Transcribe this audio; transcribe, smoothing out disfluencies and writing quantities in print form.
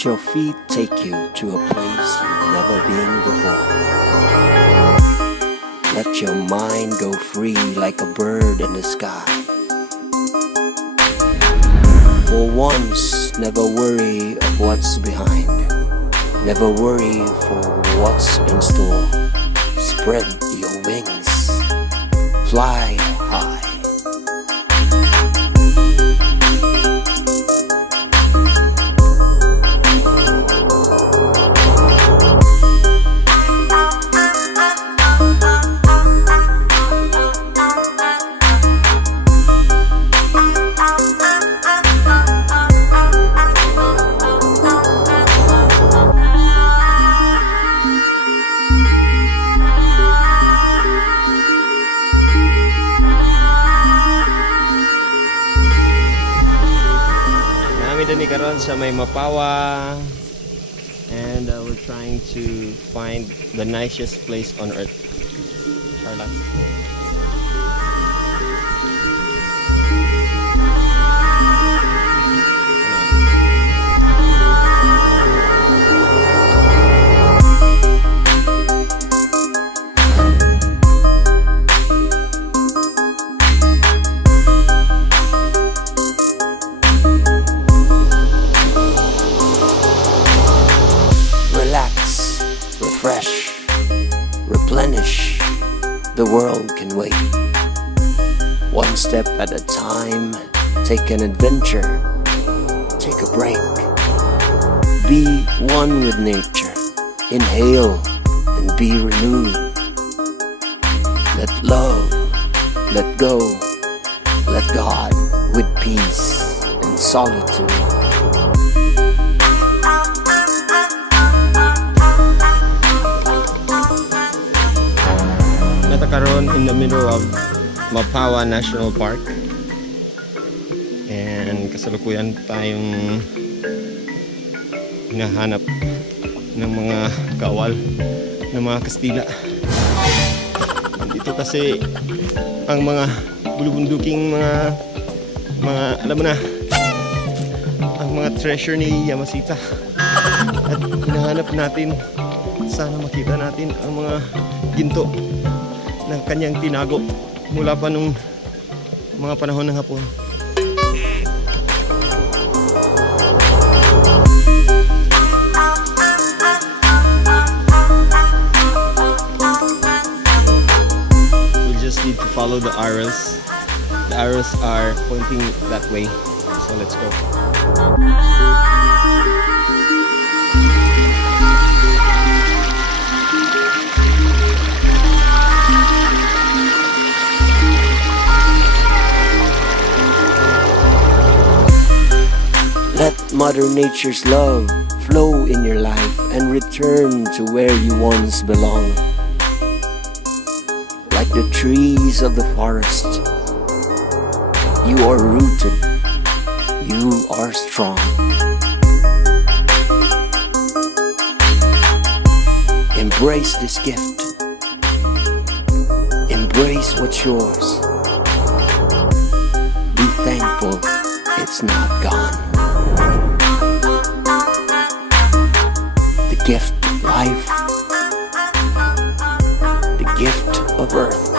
Let your feet take you to a place you've never been before. Let your mind go free like a bird in the sky. For once, never worry of what's behind. Never worry for what's in store. Spread your wings. Fly high. Dani karon sa may Mapawa, and we're trying to find the nicest place on earth. Carla. Refresh, replenish, the world can wait. One step at a time, take an adventure, take a break. Be one with nature, inhale and be renewed. Let love, let go, let God with peace and solitude. Karon in the middle of Mapawa National Park, and kasalukuyan tayong hinahanap ng mga kawal ng mga Kastila. Dito kasi ang mga bulubunduking mga alam mo na, ang mga treasure ni Yamashita, at hinahanap natin, sana makita natin ang mga ginto ng kanyang tinago mula pa nung mga panahon ng Hapon. We just need to follow the arrows. The arrows are pointing that way. So let's go. Let Mother Nature's love flow in your life and return to where you once belonged. Like the trees of the forest, you are rooted, you are strong. Embrace this gift. Embrace what's yours. Be thankful it's not gone. The gift of life, the gift of earth.